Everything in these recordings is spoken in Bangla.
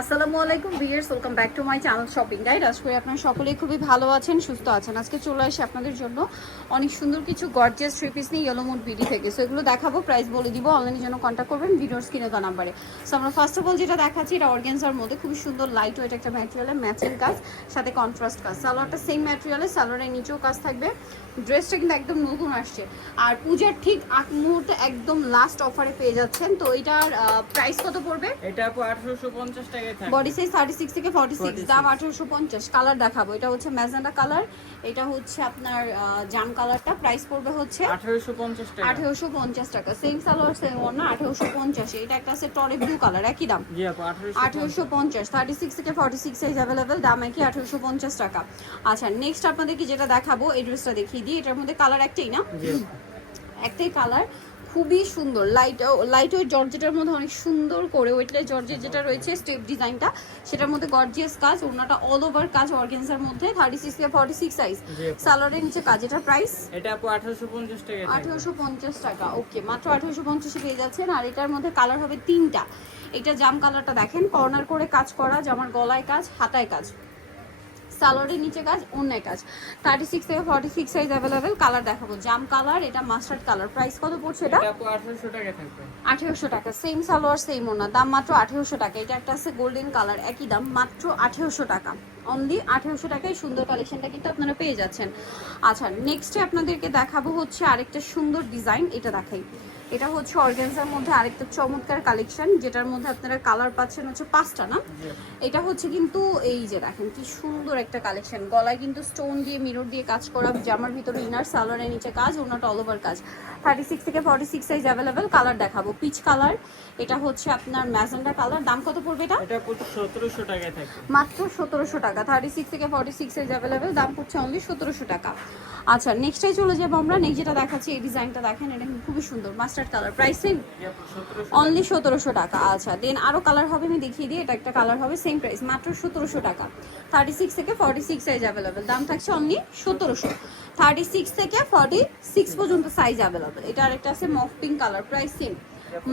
আসসালামু আলাইকুম viewers welcome back to my channel shopping guide. আজ করে আপনারা সকলেই খুবই ভালো আছেন, সুস্থ আছেন। আজকে চলে আসি আপনাদের জন্য অনেক সুন্দর কিছু গর্জিয়াস থ্রি পিস নিয়ে ইয়েলো মুড বিডি থেকে। সো এগুলো দেখাবো প্রাইস বলে দিব অনলাইনের জন্য কন্ট্যাক্ট করবেন, ভিডিওর স্ক্রিনে দেওয়া নাম্বারে সো আমরা ফার্স্ট অফ অল যেটা দেখাচ্ছি, এটা অর্গেন্সার মধ্যে খুবই সুন্দর লাইট ওয়েট একটা ম্যাটেরিয়ালে ম্যাচিং কাজ, সাথে কন্ট্রাস্ট কাজ। সালোয়ারটা সেম ম্যাটেরিয়ালে সালোয়ারের নিচেও কাজ থাকবে। ড্রেসটা কিন্তু একদম নতুন আসছে। আর পূজার ঠিক আগ মুহূর্তে একদম লাস্ট অফারে পেয়ে যাচ্ছেন। তো, এটার প্রাইস কত পড়বে? এটা আঠারোশো পঞ্চাশ থাকে বডি সাইজ থার্টি সিক্স থেকে ফর্টি সিক্স 46 দাম আঠারোশো পঞ্চাশ। কালার দেখাবো। এটা হচ্ছে ম্যাজেন্ডা কালার এটা হচ্ছে আপনার জাম কালারটা প্রাইস পড়বে হচ্ছে আঠারোশো পঞ্চাশ টাকা। সেম সালোয়ার সেম না? আঠেরোশো পঞ্চাশ। এটা একটা আছে টরে ব্লু কালার একই দাম। জি আপু আঠারোশো পঞ্চাশ। থার্টি সিক্স থেকে ফর্টি সিক্স সাইজ অ্যাভেলেবেল দাম একই আঠেরোশো পঞ্চাশ টাকা। আচ্ছা নেক্সট আপনাদেরকে যেটা দেখাবো এই ড্রেসটা দেখিয়ে দিই। এটার মধ্যে কালার একটাই না? জি। একটাই কালার খুবই সুন্দর। লাইট লাইট ওয়েট জর্জেটার মধ্যে অনেক সুন্দর করে ওয়েটলেস জর্জেট যেটা রয়েছে স্টেপ ডিজাইনটা সেটার মধ্যে গর্জিয়াস কাজ ওনাটা অল ওভার কাজ অর্গেন্সার মধ্যে থার্টি সিক্স থেকে ফর্টি সিক্স সাইজ সালোয়ারের নিচে কাজ এটার প্রাইস এটা আপু আঠারোশো পঞ্চাশ থাকে আঠেরোশো পঞ্চাশ টাকা ওকে মাত্র আঠারোশো পঞ্চাশে পেয়ে যাচ্ছেন। আর এটার মধ্যে কালার হবে তিনটা। এটা জাম কালারটা দেখেন কর্নার করে কাজ করা জামার গলায় কাজ হাতায় কাজ। সালোয়ারের নিচে কাজ অন্যায় কাজ। থার্টি সিক্স থেকে forty six size available colour দেখাবো। জাম কালার এটা মাস্টার্ড কালার প্রাইস কত পড়ছে এটা? আঠেরোশো টাকা সেম সালোয়ার সেম ওনা দাম মাত্র আঠেরোশো টাকা। এটা একটা আছে গোল্ডেন কালার একই দাম মাত্র আঠেরোশো টাকা। অনলি আঠেরোশো টাকায় সুন্দর কালেকশনটা কিন্তু আপনারা পেয়ে যাচ্ছেন। আচ্ছা নেক্সটে আপনাদেরকে দেখাবো হচ্ছে আরেকটা সুন্দর ডিজাইন এটা দেখাই। এটা হচ্ছে অর্গেনজার মধ্যে আরেকটা চমৎকার কালেকশন যেটার মধ্যে আপনারা কালার পাচ্ছেন হচ্ছে পাঁচটা না? এটা হচ্ছে কিন্তু এই যে দেখেন কি সুন্দর একটা কালেকশন। গলায় কিন্তু স্টোন দিয়ে মিরর দিয়ে কাজ করা জামার ভিতরে ইনার সালোয়ারের নিচে কাজ ওনাটা অল ওভার কাজ। থার্টি সিক্স থেকে forty six size available colour দেখাবো। পিচ কালার এটা হচ্ছে আপনার ম্যাজেন্ডা কালার দাম কত পড়বে এটা? সতেরোশো থাকে। মাত্র সতেরোশো টাকা। থার্টি সিক্স থেকে ফর্টি সিক্স সাইজ অ্যাভেলেবেল দাম পড়ছে অনলি সতেরোশো টাকা। আচ্ছা নেক্সটে চলে যাব আমরা। নেক্সট যেটা দেখাচ্ছি এই ডিজাইনটা দেখেন এটা কিন্তু খুবই সুন্দর। Mustard colour price same only সতেরোশো টাকা। আচ্ছা দেন আরও কালার হবে আমি দেখিয়ে দিই এটা একটা কালার হবে সেম প্রাইস মাত্র সতেরোশো টাকা। থার্টি সিক্স থেকে ফর্টি সিক্স সাইজ অ্যাভেলেবেল দাম থাকছে অনলি সতেরোশো। থার্টি সিক্স থেকে ফর্টি সিক্স পর্যন্ত সাইজ অ্যাভেলেবেল এটা আরেকটা আছে mauve pink colour price same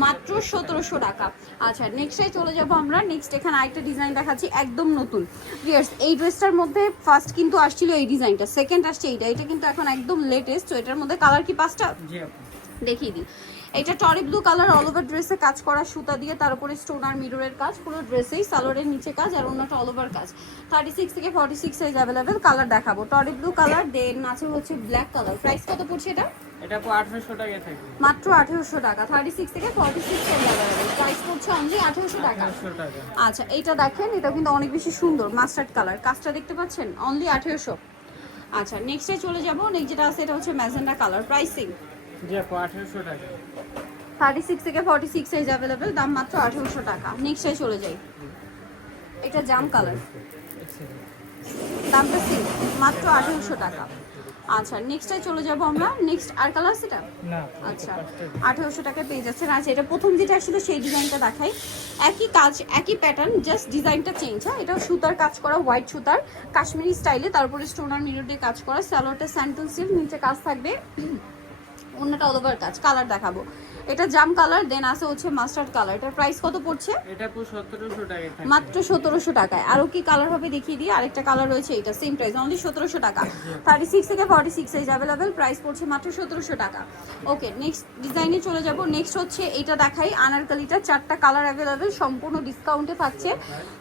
মাত্র সতেরোশো টাকা। আচ্ছা নেক্সটে চলে যাব আমরা। নেক্সট এখানে আরেকটা ডিজাইন দেখাচ্ছি একদম নতুন। ভিয়ার্স এই ড্রেসটার মধ্যে ফার্স্ট কিন্তু আসছিল এই ডিজাইনটা সেকেন্ড আসছে এইটা। এটা কিন্তু এখন একদম লেটেস্ট তো এটার মধ্যে কালার কি পাঁচটা? দেখিয়ে দিই। এটা টরি ব্লু কালার অল ওভার ড্রেসে কাজ করা সুতা দিয়ে তার উপরে স্টোন আর মিররের কাজ পুরো ড্রেসেই সালোয়ারের নিচে কাজ আর অন্যটা অল ওভার কাজ। থার্টি সিক্স থেকে forty six size available colour দেখাবো। টরি ব্লু কালার দেন আছে হচ্ছে ব্ল্যাক কালার প্রাইস কত পড়ছে এটা? এটা আঠারোশো টাকায় থাকবে মাত্র আঠেরোশো টাকা। থার্টি সিক্স থেকে ফর্টি সিক্স প্রাইস পড়ছে অনলি আঠারোশো টাকা। আচ্ছা এইটা দেখেন এটা কিন্তু অনেক বেশি সুন্দর মাস্টার্ড কালার কাজটা দেখতে পাচ্ছেন? অনলি আঠেরোশো। আচ্ছা নেক্সটে চলে যাব। নেক্সট যেটা আছে এটা হচ্ছে ম্যাজেন্ডা কালার প্রাইসিং জি আপু টাকা। থেকে সাইজ দাম মাত্র আঠেরোশো টাকা। নেক্সটে চলে যাই। এটা জাম কালার দামটা সেম মাত্র আঠেরোশো টাকা। আচ্ছা চলে যাব আমরা। নেক্সট আর কালার সেটা না আচ্ছা টাকায় পেয়ে যাচ্ছেন। আচ্ছা এটা প্রথম যেটা ছিল সেই ডিজাইনটা দেখাই। একই কাজ একই প্যাটার্ন জাস্ট ডিজাইনটা চেঞ্জ হ্যাঁ? এটা সুতার কাজ করা হোয়াইট সুতার। কাশ্মীরি স্টাইলে তারপরে স্টোনার মিরর দিয়ে কাজ করা। স্যালোয়ারটা স্যান্টল সিল্ক নিচে কাজ থাকবে। অন্যটা অল ওভার কাজ কালার দেখাবো। এটা জাম কালার দেন আছে হচ্ছে মাস্টার্ড কালার এটার প্রাইস কত পড়ছে? এটা সতেরোশো টাকায় মাত্র সতেরোশো টাকায়। আরও কি কালার হবে দেখিয়ে দিই? আরেকটা কালার রয়েছে এটা সেম প্রাইস অনলি সতেরোশো টাকা। থার্টি সিক্স থেকে forty six size available price পড়ছে মাত্র সতেরোশো টাকা। ওকে নেক্সট ডিজাইনে চলে যাব। নেক্সট হচ্ছে এটা দেখাই আনারকালিটা। চারটা কালার অ্যাভেলেবেল সম্পূর্ণ ডিসকাউন্টে থাকছে।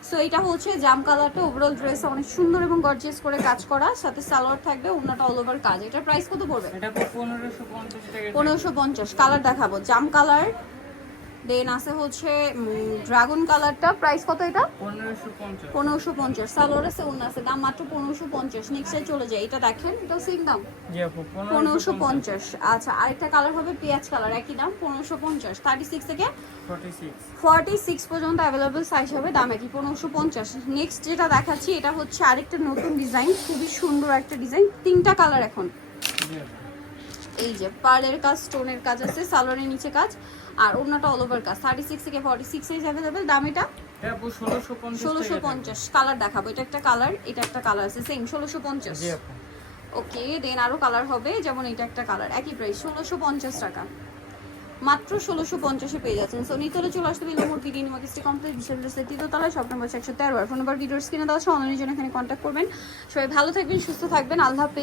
সো এটা হচ্ছে জাম কালারটা ওভারঅল ড্রেস অনেক সুন্দর এবং গর্জিয়াস করে কাজ করা। সাথে সালোয়ার থাকবে অন্যটা অল ওভার কাজ। এটার প্রাইস কত পড়বে? এটা আপু পনেরোশো পঞ্চাশ কালার দেখাবো। জাম কালার দেন আছে হচ্ছে ড্রাগন কালারটা প্রাইস কত এটা? পনেরোশো পঞ্চাশ। সালোয়ার আছে অন্য আছে দাম মাত্র পনেরোশো পঞ্চাশ নেক্সটে চলে যায় এটা দেখেন এটা সেম দাম। পনেরোশো পঞ্চাশ। আচ্ছা আরেকটা কালার হবে পেঁয়াজ কালার একই দাম পনেরোশো পঞ্চাশ। থার্টি সিক্স থেকে ফর্টি সিক্স পর্যন্ত অ্যাভেলেবল সাইজ হবে দাম একই পনেরোশো পঞ্চাশ। নেক্সট যেটা দেখাচ্ছি এটা হচ্ছে আরেকটা নতুন ডিজাইন খুবই সুন্দর একটা ডিজাইন তিনটা কালার এখন। এই যে পার্লের কাজ স্টোনের কাজ আছে সালোয়ারের নিচে কাজ আর অন্যটা অল ওভার কাজ। থার্টি সিক্স থেকে ফর্টি সিক্স সাইজ অ্যাভেলেবেল দাম এটা? আপু ষোলোশো পঞ্চাশ কালার দেখাবো এটা একটা কালার এটা একটা কালার আছে সেম ষোলোশো পঞ্চাশ। জি আপু। ওকে দেন আরও কালার হবে যেমন এটা একটা কালার একই প্রাইস ষোলোশো পঞ্চাশ টাকা। মাত্র ষোলোশো পঞ্চাশে পেয়ে যাচ্ছেন। সো নিতলে চলে আসতে হবে লোমোর ভিডিও নিমাকিস্টি কমপ্লিট বিশাল ড্রেসের তৃতীয়তলায় সব নম্বর একশো তেরো। আর ফোন নাম্বার ভিডিওর স্ক্রিনে দেওয়া আছে অনলাইনের জন্য এখানে কন্ট্যাক্ট করবেন। সবাই ভালো থাকবেন সুস্থ থাকবেন আল্লাহ হাফেজ।